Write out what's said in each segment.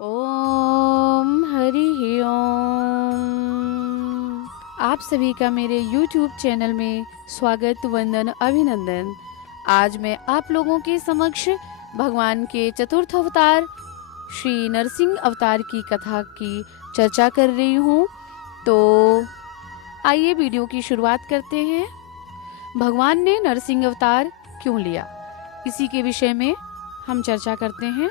ओम हरि ओम। आप सभी का मेरे YouTube चैनल में स्वागत, वंदन, अभिनंदन। आज मैं आप लोगों के समक्ष भगवान के चतुर्थ अवतार श्री नरसिंह अवतार की कथा की चर्चा कर रही हूँ। तो आइए वीडियो की शुरुआत करते हैं। भगवान ने नरसिंह अवतार क्यों लिया, इसी के विषय में हम चर्चा करते हैं।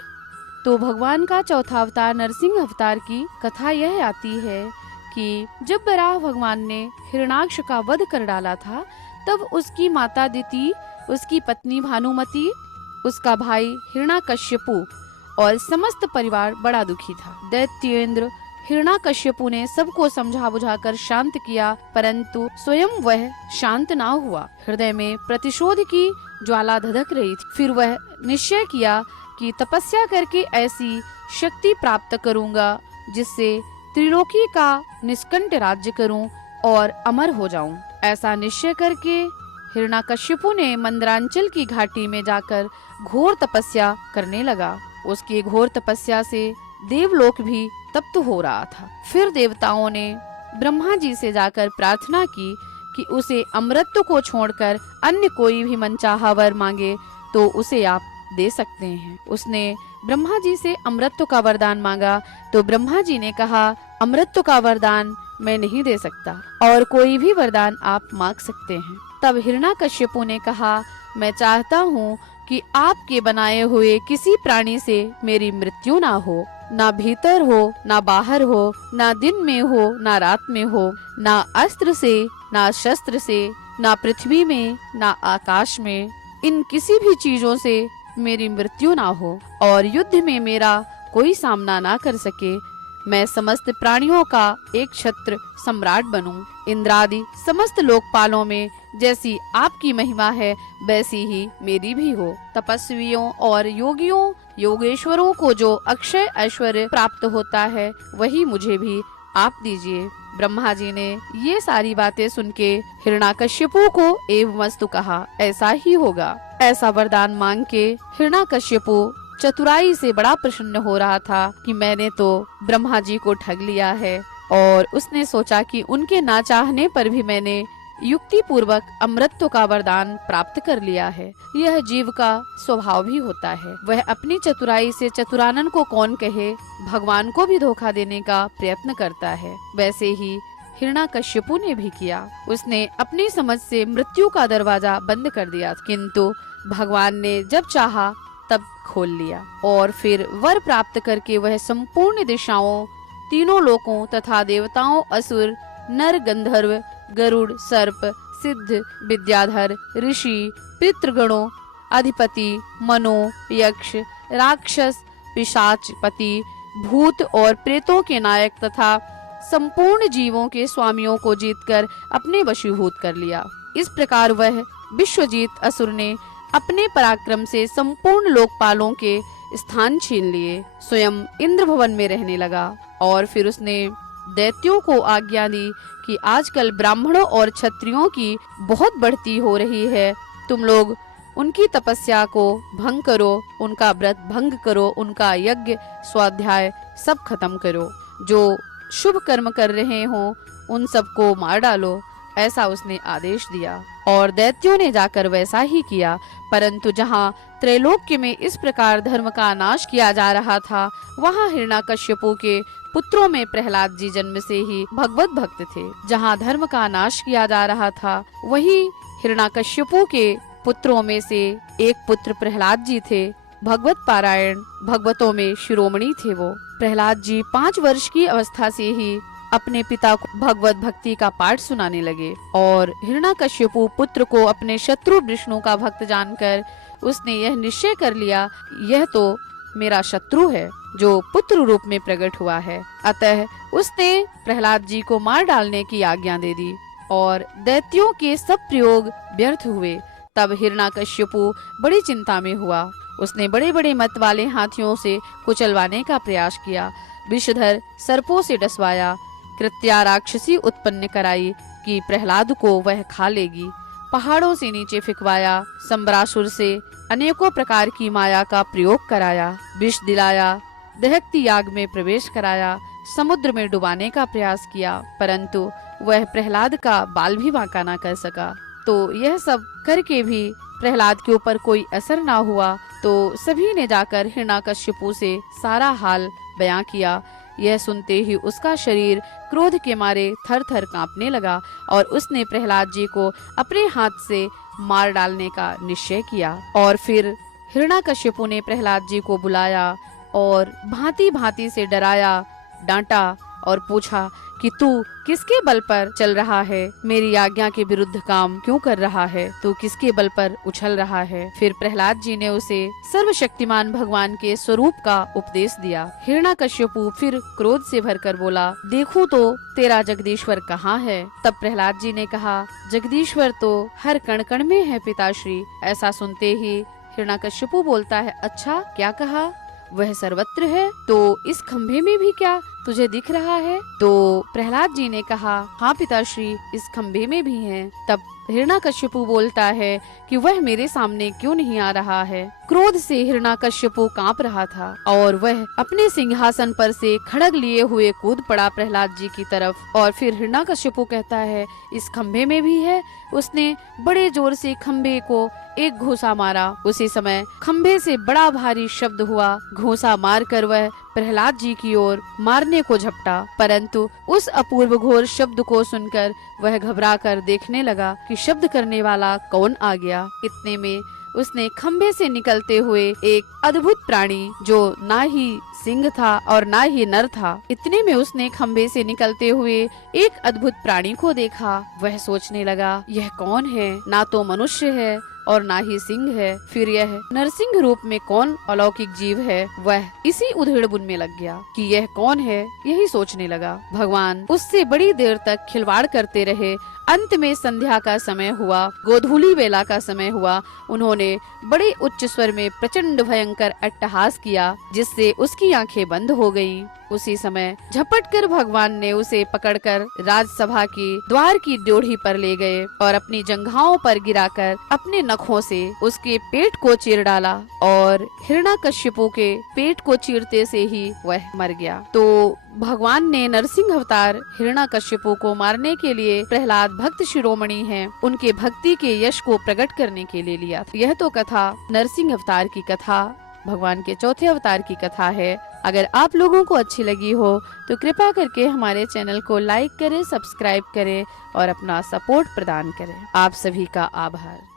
तो भगवान का चौथा अवतार नरसिंह अवतार की कथा यह आती है कि जब वराह भगवान ने हिरणाक्ष का वध कर डाला था, तब उसकी माता दिति, उसकी पत्नी भानुमति, उसका भाई हिरणाकश्यपु और समस्त परिवार बड़ा दुखी था। दैत्येंद्र हिरणाकश्यपु ने सबको समझा बुझाकर शांत किया, परंतु स्वयं वह शांत ना हुआ। हृदय में प्रतिशोध की ज्वाला धधक रही थी। फिर वह निश्चय किया कि तपस्या करके ऐसी शक्ति प्राप्त करूंगा जिससे त्रिलोकी का निष्कंट राज्य करूं और अमर हो जाऊं। ऐसा निश्चय करके हिरणाकश्यपु ने मंदरांचल की घाटी में जाकर घोर तपस्या करने लगा। उसकी घोर तपस्या से देवलोक भी तप्त हो रहा था। फिर देवताओं ने ब्रह्मा जी से जाकर प्रार्थना की कि उसे अमृत को छोड़कर अन्य कोई भी मनचाहा वर मांगे तो उसे आप दे सकते हैं। उसने ब्रह्मा जी से अमृत का वरदान मांगा तो ब्रह्मा जी ने कहा, अमृत का वरदान मैं नहीं दे सकता, और कोई भी वरदान आप मांग सकते हैं। तब हिरणाकश्यपु ने कहा, मैं चाहता हूँ कि आपके बनाए हुए किसी प्राणी से मेरी मृत्यु ना हो, ना भीतर हो ना बाहर हो, ना दिन में हो ना रात में हो, ना अस्त्र से ना शस्त्र से, ना पृथ्वी में ना आकाश में, इन किसी भी चीजों से मेरी मृत्यु ना हो और युद्ध में मेरा कोई सामना ना कर सके। मैं समस्त प्राणियों का एक छत्र सम्राट बनूं। इंद्रादि समस्त लोकपालों में जैसी आपकी महिमा है वैसी ही मेरी भी हो। तपस्वियों और योगियों योगेश्वरों को जो अक्षय ऐश्वर्य प्राप्त होता है वही मुझे भी आप दीजिए। ब्रह्मा जी ने ये सारी बातें सुन के हिरणाकश्यपु को एवमस्तु कहा, ऐसा ही होगा। ऐसा वरदान मांग के हिरणाकश्यपु चतुराई से बड़ा प्रसन्न हो रहा था कि मैंने तो ब्रह्मा जी को ठग लिया है, और उसने सोचा कि उनके ना चाहने पर भी मैंने युक्ति पूर्वक अमृत का वरदान प्राप्त कर लिया है। यह जीव का स्वभाव भी होता है। वह अपनी चतुराई से चतुरानन को कौन कहे, भगवान को भी धोखा देने का प्रयत्न करता है। वैसे ही हिरणाकश्यपु ने भी किया। उसने अपनी समझ से मृत्यु का दरवाजा बंद कर दिया, किंतु भगवान ने जब चाहा तब खोल लिया, और फिर वर प्राप्त करके वह संपूर्ण दिशाओं, तीनों लोकों तथा देवताओं, असुर, नर, गंधर्व, गरुड़, सर्प, सिद्ध, विद्याधर, ऋषि, पितृगणों, अधिपति, मनो, यक्ष, राक्षस, पिशाचपति, भूत और प्रेतों के नायक तथा संपूर्ण जीवों के स्वामियों को जीतकर अपने वशीभूत कर लिया। इस प्रकार वह विश्वजीत असुर ने अपने पराक्रम से संपूर्ण लोकपालों के स्थान छीन लिए, स्वयं इंद्र भवन में रहने लगा। और फिर उसने दैत्यों को आज्ञा दी कि आजकल ब्राह्मणों और क्षत्रियों की बहुत बढ़ती हो रही है, तुम लोग उनकी तपस्या को भंग करो, उनका व्रत भंग करो, उनका यज्ञ स्वाध्याय सब खत्म करो, जो शुभ कर्म कर रहे हो उन सबको मार डालो। ऐसा उसने आदेश दिया, और दैत्यों ने जाकर वैसा ही किया। परंतु जहाँ त्रैलोक्य में इस प्रकार धर्म का नाश किया जा रहा था, वहाँ हिरणाकश्यपु के पुत्रों में प्रहलाद जी जन्म से ही भगवत भक्त थे। जहाँ धर्म का नाश किया जा रहा था, वही हिरणाकश्यपु के पुत्रों में से एक पुत्र प्रहलाद जी थे। भगवत पारायण भगवतों में शिरोमणि थे वो। प्रहलाद जी 5 वर्ष की अवस्था से ही अपने पिता को भगवत भक्ति का पाठ सुनाने लगे, और हिरणाकश्यपु पुत्र को अपने शत्रु विष्णु का भक्त जानकर उसने यह निश्चय कर लिया, यह तो मेरा शत्रु है जो पुत्र रूप में प्रकट हुआ है। अतः उसने प्रहलाद जी को मार डालने की आज्ञा दे दी, और दैत्यों के सब प्रयोग व्यर्थ हुए। तब हिरणाकश्यपु बड़ी चिंता में हुआ। उसने बड़े बड़े मत वाले हाथियों से कुचलवाने का प्रयास किया, विषधर सर्पों से डसवाया, कृत्या राक्षसी उत्पन्न कराई कि प्रहलाद को वह खा लेगी, पहाड़ों से नीचे फिकवाया, संबरासुर से अनेकों प्रकार की माया का प्रयोग कराया, विष दिलाया, दहकती आग में प्रवेश कराया, समुद्र में डुबाने का प्रयास किया, परंतु वह प्रहलाद का बाल भी बांका ना कर सका। तो यह सब करके भी प्रहलाद के ऊपर कोई असर ना हुआ, तो सभी ने जाकर हिरण्यकश्यपु से सारा हाल बयां किया। यह सुनते ही उसका शरीर क्रोध के मारे थर थर कांपने लगा और उसने प्रहलाद जी को अपने हाथ से मार डालने का निश्चय किया। और फिर हिरण्यकश्यपु ने प्रहलाद जी को बुलाया और भांति भांति से डराया, डांटा और पूछा कि तू किसके बल पर चल रहा है, मेरी आज्ञा के विरुद्ध काम क्यों कर रहा है, तू किसके बल पर उछल रहा है। फिर प्रहलाद जी ने उसे सर्वशक्तिमान भगवान के स्वरूप का उपदेश दिया। हिरण्यकश्यपु फिर क्रोध से भरकर बोला, देखूं तो तेरा जगदीश्वर कहाँ है। तब प्रहलाद जी ने कहा, जगदीश्वर तो हर कण कण में है पिताश्री। ऐसा सुनते ही हिरण्यकश्यपु बोलता है, अच्छा क्या कहा, वह सर्वत्र है, तो इस खंभे में भी क्या तुझे दिख रहा है। तो प्रहलाद जी ने कहा, हाँ पिताश्री, इस खंभे में भी है। तब हिरण्यकश्यपु बोलता है कि वह मेरे सामने क्यों नहीं आ रहा है। क्रोध से हिरण्यकश्यपु कांप रहा था और वह अपने सिंहासन पर से खड़ग लिए हुए कूद पड़ा प्रहलाद जी की तरफ। और फिर हिरण्यकश्यपु कहता है, इस खंभे में भी है। उसने बड़े जोर से खंभे को एक घूंसा मारा। उसी समय खंभे से बड़ा भारी शब्द हुआ। घूंसा मारकर वह प्रहलाद जी की ओर मारने को झपटा, परंतु उस अपूर्व घोर शब्द को सुनकर वह घबराकर देखने लगा कि शब्द करने वाला कौन आ गया। इतने में उसने खंभे से निकलते हुए एक अद्भुत प्राणी, जो ना ही सिंह था और ना ही नर था, इतने में उसने खंभे से निकलते हुए एक अद्भुत प्राणी को देखा। वह सोचने लगा, यह कौन है, ना तो मनुष्य है और ना ही सिंह है, फिर यह नरसिंह रूप में कौन अलौकिक जीव है। वह इसी उधेड़बुन में लग गया कि यह कौन है, यही सोचने लगा। भगवान उससे बड़ी देर तक खिलवाड़ करते रहे। अंत में संध्या का समय हुआ, गोधूली वेला का समय हुआ। उन्होंने बड़े उच्च स्वर में प्रचंड भयंकर अट्टहास किया, जिससे उसकी आंखें बंद हो गईं। उसी समय झपटकर भगवान ने उसे पकड़कर राजसभा की द्वार की ड्योढ़ी पर ले गए और अपनी जंघाओं पर गिराकर अपने नखों से उसके पेट को चीर डाला और हिरण्यकश्यपु के पेट को चीरते से ही वह मर गया। तो भगवान ने नरसिंह अवतार हिरण्यकश्यपु को मारने के लिए प्रहलाद भक्त शिरोमणि हैं, उनके भक्ति के यश को प्रकट करने के लिए लिया। यह तो कथा नरसिंह अवतार की कथा, भगवान के चौथे अवतार की कथा है। अगर आप लोगों को अच्छी लगी हो तो कृपया करके हमारे चैनल को लाइक करें, सब्सक्राइब करें और अपना सपोर्ट प्रदान करें। आप सभी का आभार।